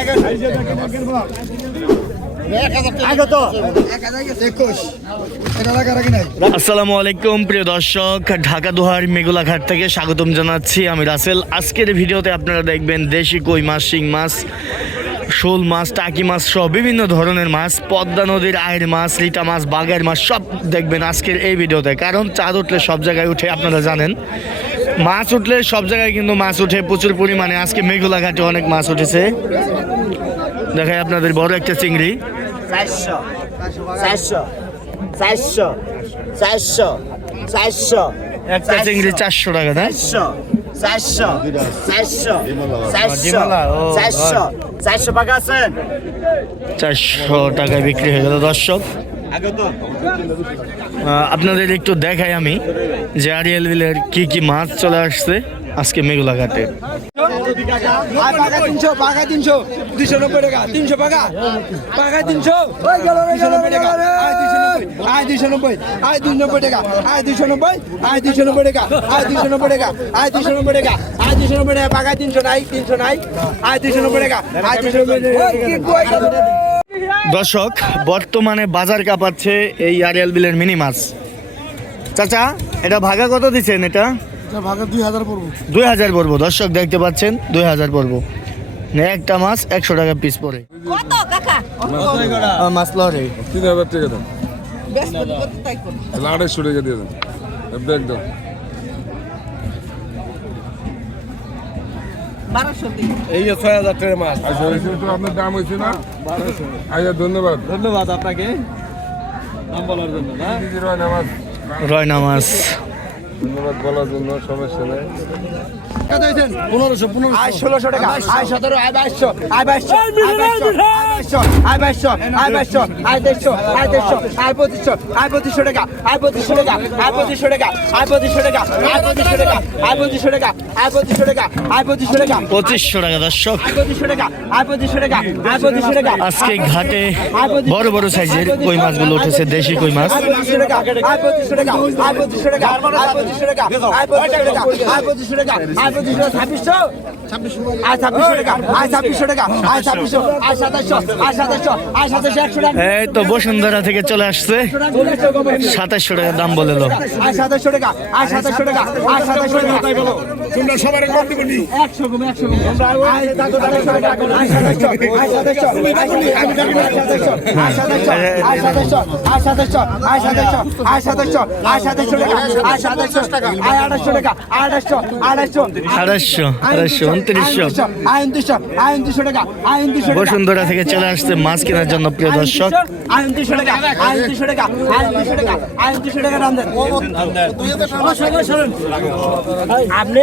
এগারোশো আসসালামু আলাইকুম, প্রিয় দর্শক। ঢাকা দোহার মেগুলাঘাট থেকে স্বাগতম জানাচ্ছি আমি রাসেল। আজকের ভিডিওতে আপনারা দেখবেন দেশি কই মাছ, শিং মাছ, শোল মাছ, টাকি মাছ সহ বিভিন্ন ধরনের মাছ, পদ্মা নদীর আয়ের মাছ, লিটা মাছ বাগের মাছ, সব দেখবেন আজকের এই ভিডিওতে। কারণ চাঁদ উঠলে সব জায়গায় উঠে আপনারা জানেন। মাছ উঠলে সব জায়গায় কিন্তু মাছ উঠে প্রচুর পরিমাণে। আজকে মেঘলা ঘাটে অনেক মাছ উঠেছে। দেখাই আপনাদের বড় একটা চিংড়ি। একটা চিংড়ি চারশো টাকা না চারশো চারশো চারশো চারশো টাকায় বিক্রি হয়ে গেল দর্শক। আপনাদের একটু দেখাই আমি যে আরিয়াল বিলের কি কি মাছ চলে আসছে আজকে মেঘলা ঘাটে আর তিনশো পাকা তিনশো। নব্বই টাকা তিনশো পাকা। পাকা তিনশো। আয় দুইশো নব্বই আয় দুইশো নব্বই টাকা আয় নব্বই আয় দুইশো নব্বই টাকা আয় দুইশো নব্বই টাকা আয় দুইশো নব্বই টাকা আয় দুইশো নব্বই টাকা পাকা তিনশো নাই তিনশো নাই আয় দুইশো নব্বই টাকা আয় দুইশো নব্বই টাকা। দর্শক বর্তমানে বাজার কাঁপাচ্ছে এই আরিয়াল বিলের মিনি মাছ। চাচা এটা ভাগা কত দিচ্ছেন এটা? ভাগা দুই হাজার পড়ব। দুই হাজার পড়ব। দর্শক দেখতে পাচ্ছেন দুই হাজার পড়ব। একটা মাছ একশো টাকা পিস পড়ে। মাছ লরে তিন হাজার টাকা আড়াইশো দিয়ে দেন। ব্যাগ দাও বারোশো দিন আচ্ছা হয়েছে তো আপনার দাম হয়েছে না? আচ্ছা ধন্যবাদ। ধন্যবাদ আপনাকে। নাম বলার জন্য না? দিদি রয় নামাজ। রয়না মাছ ধন্যবাদ বলার জন্য সমস্যা নেই। পনেরোশো পনেরোশো আয় ষোলোশো টাকা আয় সতেরো আয় বাইশশো আয় বাইশশো আয় বাইশশো আয় বাইশশো আয় দেড়শো আয় দেড়শো আয় পঁচিশশো আয় পঁচিশশো টাকা আয় পঁচিশশো টাকা আয় পঁচিশশো টাকা আয় পঁচিশশো টাকা আয় পঁচিশশো টাকা আয় পঁচিশশো টাকা আয় পঁচিশশো টাকা আয় পঁচিশশো টাকা পঁচিশশো টাকা দর্শক আয় পঁচিশশো টাকা আয় পঁচিশশো টাকা আয় পঁচিশশো টাকা আজকে ঘাটে বড় বড় সাইজের কই মাছগুলো উঠেছে দেশি কই মাছ আয় পঁচিশশো টাকা আয় পঁচিশশো টাকা আয় পঁচিশশো টাকা আয় পঁচিশশো টাকা আয় পঁচিশশো টাকা আয় পঁচিশশো টাকা আয় পঁচিশশো ছাব্বিশশো? আয় ছাব্বিশশো টাকা আয় ছাব্বিশশো টাকা আয় ছাব্বিশশো আয় সাতাশশো আয় সাতাশশো আয় সাতাশশো একশো টাকা। এই তো বসুন্ধরা থেকে চলে আসছে। সাতাশশো টাকা দাম বলে লো আয় সাতাশশো টাকা আয় সাতাশশো টাকা আয় সাতাশশো টাকা। তোমরা সবার কম দেবো বসুন্ধরা থেকে চলে আসছে মাছ কেনার জন্য প্রিয় দর্শক টাকা টাকা টাকা টাকা আপনি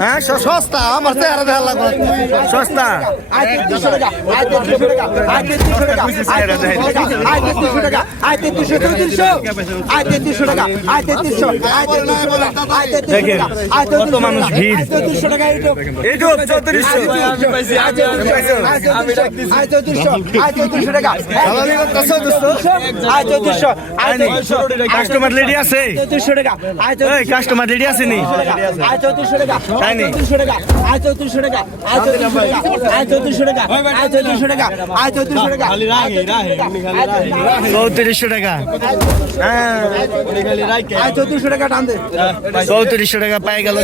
হ্যাঁ সস্তা আমার চেহারা দেখা লাগবে সস্তা কত মানুষ ভিড় চৌত্রিশশো চোদ্দশো টাকা আয় চোদ্দশো কাস্টমার লেডি আছে চোদ্দশো টাকা আয় কাস্টমার লেডি আছে নি আয় চোদ্দশো টাকা আয় চোদ্দশো টাকা আয় টাকা আয় চোদ্দশো টাকা আয় চোদ্দশো টাকা আয় চোদ্দশো টাকা আয় চোদ্দশো চৌত্রিশশো টাকা পাই গেল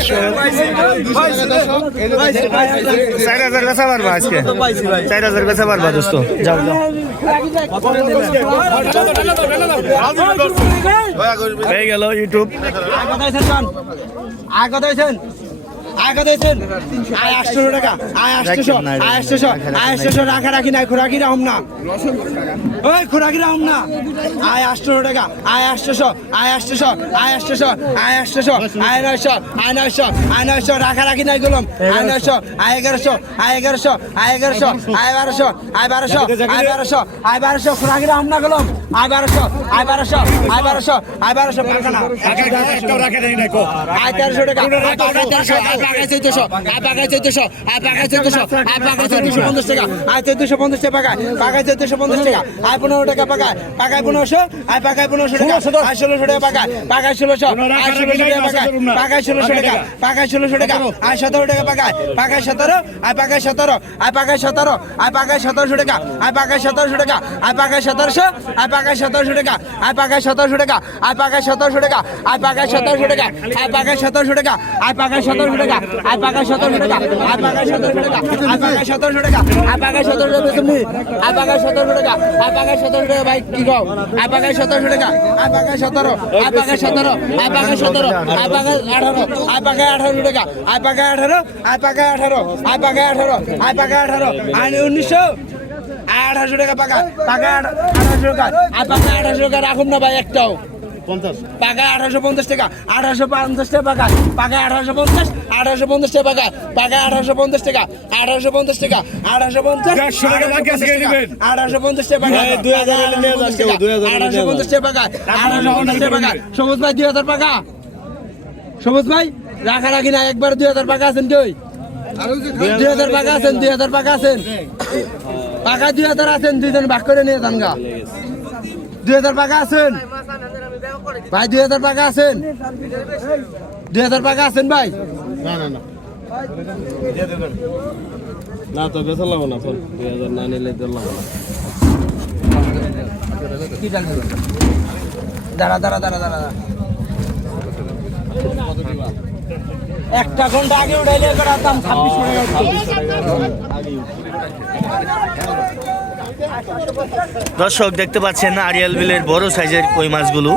চার হাজার কাছা পারবা আজকে চার হাজার কাছা পারবা দোস্ত যাও হয়ে গেল ইউটিউব আগত হয়েছেন আয় কথা হয়েছেন আয় আটশো টাকা আয় আটশোশো আয় আটশোশো রাখা রাখি নাই খোরাকি রাহম না। ওই খোরাকি রাহম না। আয় আটশো টাকা আয় আটশোশো আয় আটশোশো আয় আটশোশো আয় আটশোশো আয় নয়শো আয় নয়শো আয় নয়শো রাখা রাখি নাই গুলম। আয় নয়শো আয় এগারোশো আয় এগারোশো আয় এগারোশো আয় বারোশো আয় বারোশো আয় বারোশো আয় বারোশো খোরাকি রাহম না গুলম। আয় বারোশো আয় বারোশো আয় বারোশো আয় বারোশো পাকা না। আয় তেরোশো টাকা। আয় চোদ্দশো আয় পাকায় চোদ্দশো আয় পাকায় চোদ্দশো আয় পাকায় চোদ্দশো পঞ্চাশ টাকা। আয় চোদ্দশো পঞ্চাশ টাকা পাকায় পাকায় চোদ্দশো পঞ্চাশ টাকা। আয় পনেরো টাকা পাকায় পাকায় পনেরোশো আয় পাকায় পনেরোশো টাকা। আয় ষোলোশো টাকা পাকায় পাকায় ষোলোশো আয় ষোলোশো টাকা পাকায় পাকায় ষোলোশো টাকা পাকায় ষোলোশো টাকা। আয় সতেরো টাকা পাকায় পাকায় সতেরো আয় পাকায় সতেরো আয় পাকায় সতেরো আয় পাকায় সতেরোশো টাকা আয় পাকায় সতেরোশো টাকা আয় পাকায় সতেরোশো আয় পাকায় সতেরোশো টাকা আয় পাকায় সতেরোশো টাকা আয় পাকায় সতেরোশো টাকা আয় পাকায় সতেরোশো টাকা আয় পাকায় সতেরোশো টাকা আয় পাকায় সতেরোশো টাকা আয় পাকায় সতেরোশো টাকা আয় পাকায় সতেরোশো টাকা আয় পাকায় সতেরোশো টাকা আয় পাকায় সতেরোশো টাকা তুমি আয় পাকায় সতেরোশো টাকা আয় পাকায় সতেরোশো টাকা ভাই কি কও আয় পাকায় সতেরোশো টাকা আয় পাকায় সতেরো আয় পাকায় সতেরো আয় পাকায় সতেরো আয় পাকায় আঠারো আয় পাকায় আঠারো টাকা আয় পাকায় আঠারো আয় পাকায় আঠারো আয় পাকায় আঠারো আয় পাকায় আঠারো আয় উনিশশো আঠারোশো টাকা পাকা। পাকা আঠারোশো টাকা। আর পাকা আঠারোশো টাকা রাখুন না ভাই একটাও। পাকা আঠারোশো পঞ্চাশ টাকা। আঠারোশো পঞ্চাশ টাকা পাকা। পাকা আঠারোশো পঞ্চাশ আঠারোশো পঞ্চাশ টাকা পাকা। পাকা আঠারোশো পঞ্চাশ টাকা আঠারোশো পঞ্চাশ টাকা আঠারোশো পঞ্চাশ আঠারোশো পঞ্চাশ টাকা আঠারোশো পঞ্চাশ টাকা পাকা। আঠারোশো পঞ্চাশ টাকা পাকা। সবুজ ভাই দুই হাজার পাকা। সবুজ ভাই রাখা রাখি না একবার দুই হাজার পাকা আছেন কই দুই হাজার পাকা আছেন দুই হাজার পাকা আছেন। পাকা দুই হাজার আছেন দুইজন ভাগ করে নিয়ে যান গা। দুই হাজার পাকা আছেন? ভাই দুই হাজার পাকা আছেন? দুই হাজার পাকা আছেন ভাই? না তো বেচা লাগবো না ফোন। দুই হাজার না নিলে দিলাম দাঁড়া দাঁড়া দাঁড়া দাঁড়া দাঁড়া। একটা ঘণ্টা আগে উঠাইলে এবার দাম ছাব্বিশশো দর্শক দেখতে পাচ্ছেন আরিয়াল বিলের বড় সাইজের কই মাছগুলো।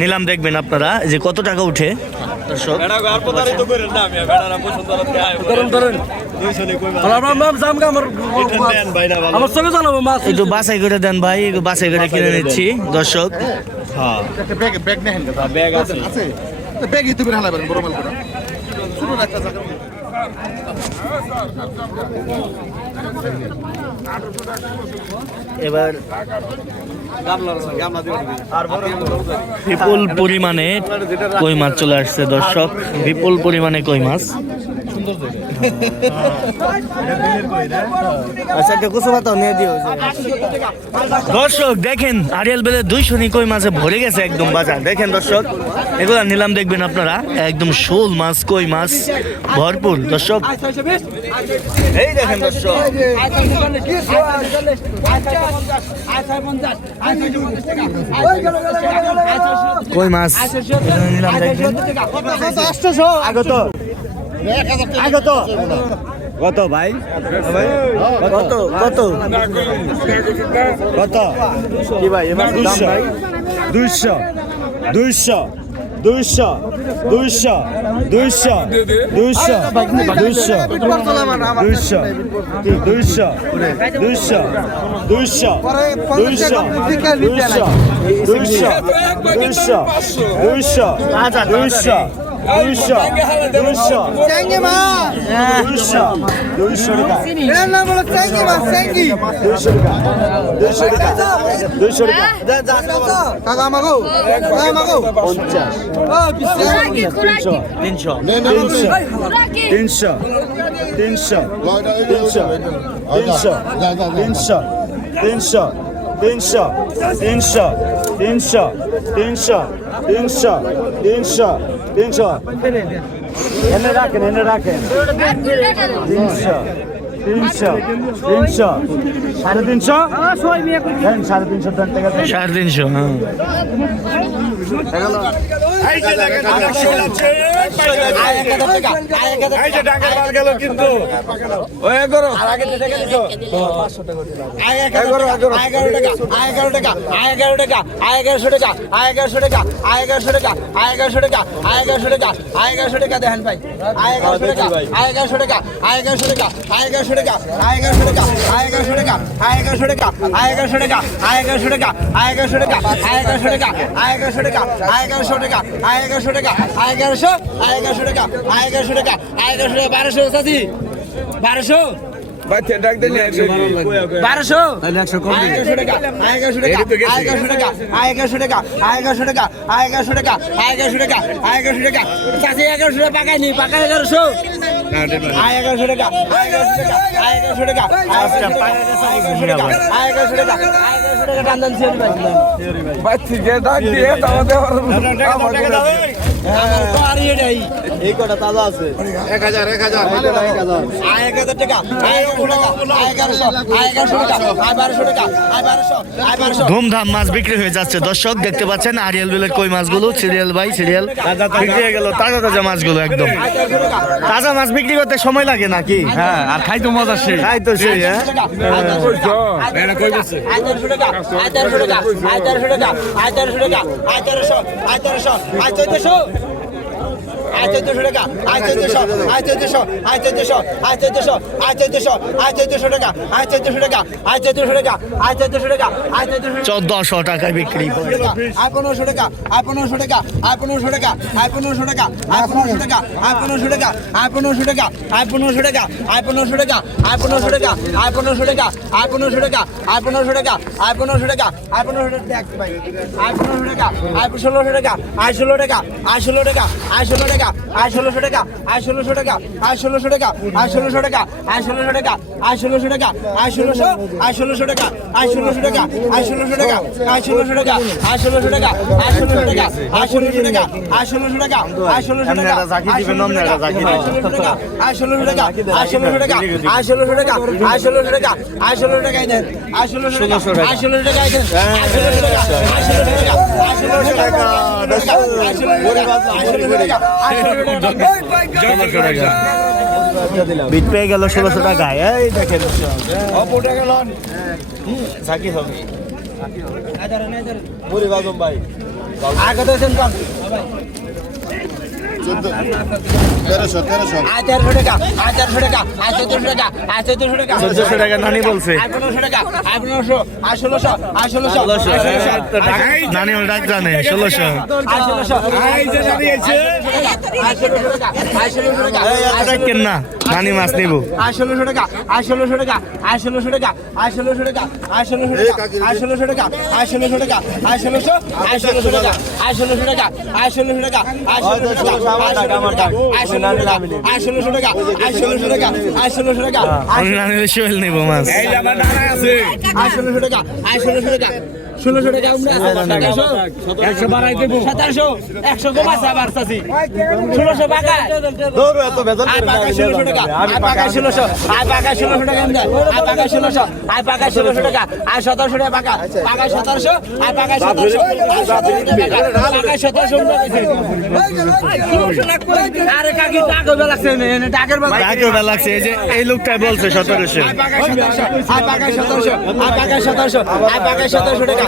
নিলাম দেখবেন আপনারা যে কত টাকা উঠে। দর্শক একটু বাছাই করে দেন ভাই একটু বাছাই করে কিনে নিচ্ছি। দর্শক ব্যাগ হিতে বের হালাবেন বড় মাল করে। শুনুন একটা এবার বিপুল পরিমাণে কই মাছ চলে আসছে দর্শক? বিপুল পরিমাণে কই মাছ? আচ্ছা একটা কুসু পাতাও নিয়ে দিও দর্শক দেখেন আরিয়াল বেলে দুইশো নি কই মাছে ভরে গেছে একদম বাজার দেখেন দর্শক এগুলা নিলাম দেখবেন আপনারা একদম শোল মাছ কই মাছ ভরপুর দর্শক এই দেখেন দর্শক কই মাছ নিলাম দেখবেন আগত আগত কত ভাই কত কত কত কি ভাই দুইশো দুইশো দুইশো দুইশো দুইশো দুইশো দুইশো দুইশো দুইশো দুইশো দুইশো দুইশো দুইশো দুইশো দুইশো দুইশো দুইশো দুইশো দুইশো দুইশো দুইশো টাকা। দুইশো টাকা দুইশো টাকা দুইশো টাকা। তিনশো তিনশো তিনশো তিনশো তিনশো। তিনশো তিনশো তিনশো তিনশো তিনশো তিনশো তিনশো এনে রাখেন এনে রাখেন তিনশো তিনশো তিনশো সাড়ে তিনশো দেন সাড়ে তিনশো দেন টাকা সাড়ে তিনশো এগারোশো টাকা এগারোশো টাকা এগারোশো টাকা এগারোশো টাকা এগারোশো টাকা এগারোশো টাকা এগারোশো টাকা হ্যাঁ বারোশো বাচ্চা ডাক দিলে একশো বারোশো একশো কম দিন এগারোশো টাকা এগারোশো টাকা এগারোশো টাকা এগারোশো টাকা এগারোশো টাকা এগারোশো টাকা এগারোশো টাকা এগারোশো টাকা চাষি এগারোশো টাকা পাকায়নি পাকা এগারোশো আয় এগারোশো টাকা আয় এগারোশো টাকা আয় এগারোশো টাকা আয় এগারোশো ঠিক আছে আমার তো আর এটাই এই কটা তাজা আছে এক হাজার এক হাজার এক হাজার এক হাজার টাকা এগারোশো টাকা এগারোশো এগারোশো টাকা আয় বারোশো টাকা আয় বারোশো আয় বারোশো ধুমধাম মাছ বিক্রি হয়ে যাচ্ছে দর্শক দেখতে পাচ্ছেন আরিয়াল বিলের কই মাছগুলো সিরিয়াল বাই সিরিয়াল বিক্রি হয়ে গেল তাজা তাজা মাছগুলো একদম আয় তেরোশো তাজা মাছ বিক্রি করতে সময় লাগে নাকি হ্যাঁ আর খাইতে মজা সেই তাই তো সেই হ্যাঁ আয় তেরোশো টাকা আয় তেরোশো টাকা আয় তেরোশো টাকা আয় তেরোশো আয় চোদ্দশো টাকায় বিক্রি করে আয় পনেরোশো টাকা আয় পনেরোশো টাকা আয় পনেরোশো টাকা আয় পনেরোশো টাকা আয় পনেরোশো টাকা আয় পনেরোশো টাকা আয় পনেরোশো টাকা আয় পনেরোশো টাকা আয় পনেরোশো টাকা আয় পনেরোশো টাকা আয় পনেরোশো টাকা আয় পনেরোশো টাকা আয় পনেরোশো টাকা আয় পনেরোশো টাকা আয় পনেরোশো টাকা দেখ ভাই আয় পনেরোশো টাকা আয় ষোলোশো টাকা আয় ষোলো টাকা আয় ষোলো টাকা আয় ষোলো টাকা আয় ষোলোশো টাকা আয় ষোলোশো টাকা আয় ষোলোশো টাকা আয় ষোলোশো টাকা আয় ষোলোশো টাকা আয় ষোলোশো টাকা আয় ষোলোশো আয় ষোলোশো টাকা আয় ষোলোশো টাকা আয় ষোলোশো টাকা আয় ষোলোশো টাকা আয় ষোলোশো টাকা আয় ষোলোশো টাকা আয় ষোলোশো টাকা আয় ষোলোশো টাকা আয় ষোলোশো টাকা। আয় ষোলোশো টাকা আয় ষোলোশো টাকা আয় ষোলোশো টাকা আয় ষোলোশো টাকা আয় ষোলোশো টাকা দেন আয় ষোলোশো টাকা আয় ষোলোশো টাকা দেন আয় ষোলোশো টাকা আয় ষোলোশো টাকা আয় ষোলোশো টাকা আয় ষোলোশো টাকা আয় ষোলোশো টাকা আয় ষোলোশো টাকা বিট পেয়ে গেল ষোলোশো টাকা এই দেখেন। ঝাঁকি হবে। মুড়ি বাজম ভাই। আগে কম তেরোশো তেরোশো। আয় তেরোশো টাকা আয় তেরোশো টাকা আয় চোদ্দশো টাকা আয় চোদ্দশো টাকা। চোদ্দশো টাকা নানি বলছে। আয় পনেরোশো টাকা আয় পনেরোশো আয় ষোলোশো আয় ষোলোশো আয় নানি ডাক জানে ষোলোশো। আয় ষোলোশো। আয় ষোলোশো টাকা আয় ষোলোশো টাকা না। নানি মাছ নিব আয় ষোলোশো টাকা ষোলোশো টাকা ষোলোশো টাকা ষোলোশো টাকা ষোলোশো টাকা ষোলোশো টাকা আয় ষোলোশো টাকা আয় ষোলোশো আয় ষোলোশো টাকা ষোলোশো টাকা ষোলোশো টাকা ষোলোশো টাকা ষোলোশো টাকা ষোলোশো টাকা ষোলোশো টাকা আয় ষোলোশো টাকা আমি নিব মাছ আয় ষোলোশো টাকা আয় ষোলোশো টাকা ষোলোশো টাকা একশো বাড়াই দেবো। সতেরোশো একশো কম আবার চাষি ষোলোশো পাকা ষোলোশো টাকা। আয় পাকা ষোলোশো। আয় পাকা ষোলোশো টাকা আয় পাকা ষোলোশো। আয় পাকা ষোলোশো টাকা। আয় সতেরোশো টাকা পাকা পাকা সতেরোশো। আয় পাকা সতেরোশো। আয় পাকা সতেরোশো আরে কাকি টাকা বেলা লাগছে। টাকার বেলা লাগছে। এই যে এই লোকটাই বলছে সতেরোশো। আয় পাকা সতেরোশো। আয় পাকা সতেরোশো। আয় পাকা সতেরোশো। আয় পাকা সতেরোশো টাকা।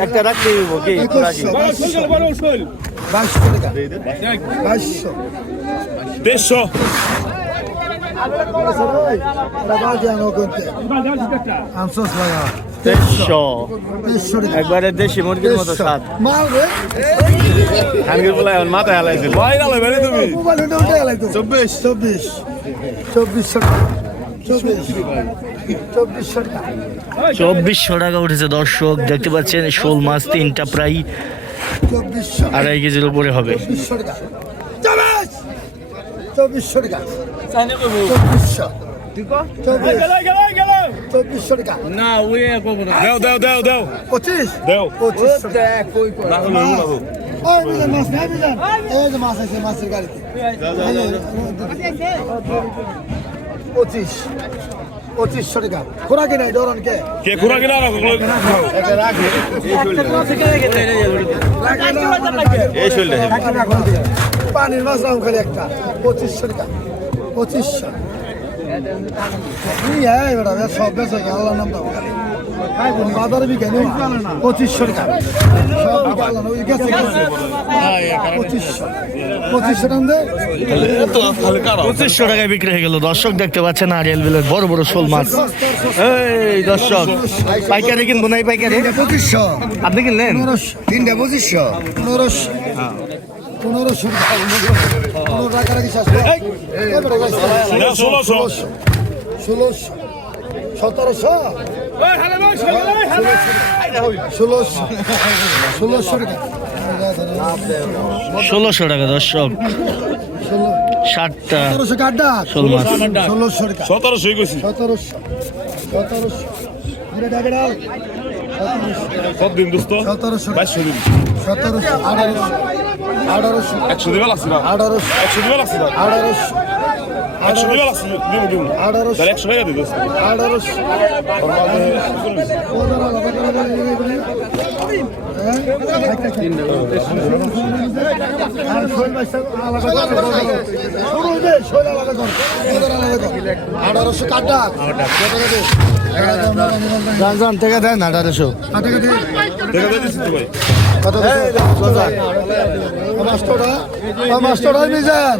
একটা রাখতে দিব কি? একবারে দেশি মুরগির মতো স্বাদ। হাঙ্গির মাথায় হালাইছিল চব্বিশ। চব্বিশ। চব্বিশশো চব্বিশ। চব্বিশশো টাকা উঠেছে দর্শক দেখতে পাচ্ছেন শোল মাছ তিনটা প্রায় আড়াই কেজির উপরে হবে। চব্বিশশো টাকা চব্বিশশো টাকা চব্বিশশো চব্বিশ চব্বিশশো টাকা না। ওই দাও দাও দাও। দাও। পঁচিশ। দাও পঁচিশশো টাকা। খোরা নাই ডরান কে কে খোরা কিনা? পানির মাছ রাম খালি একটা। পঁচিশশো টাকা। পঁচিশশো। হ্যাঁ সব বেচে আল্লাহ নাম দাও। খালি বাজারে বিকে পঁচিশশো টাকা। পঁচিশশো পঁচিশশো টাকা পঁচিশশো টাকায় বিক্রি হয়ে গেল দর্শক দেখতে পাচ্ছেন আরিয়াল বিলের বড় বড় শোল মাছ এই দর্শক পাইকারি কিনবো নাই পাইকারি পঁচিশশো আপনি কিনলেন তিনটে পঁচিশশো পনেরোশো পনেরোশো পনেরো টাকা রাখি ষোলোশো ষোলোশো সতেরোশো ষোলোশো টাকা দর্শক। ষোলো ষাটটা। শোল মাছ ষোলোশো টাকা সতেরোশো সতেরোশো সতেরোশো। ঘুরে ডাকে ডাল কত দিন দোস্ত? সতেরোশো। বাইশশো দিন। সতেরোশো আঠারোশো আঠারোশো একশো দিবে লাগছে না আঠারোশো একশো দিবে লাগছে না আঠারোশো একশো দিবে লাগছে দিব দিব আঠারোশো একশো টাকা দিবে আঠারোশো আঠারোশো কাটা জান জান থেকে দেন আঠারোশো। কত মাস্টারটা নিয়ে যান।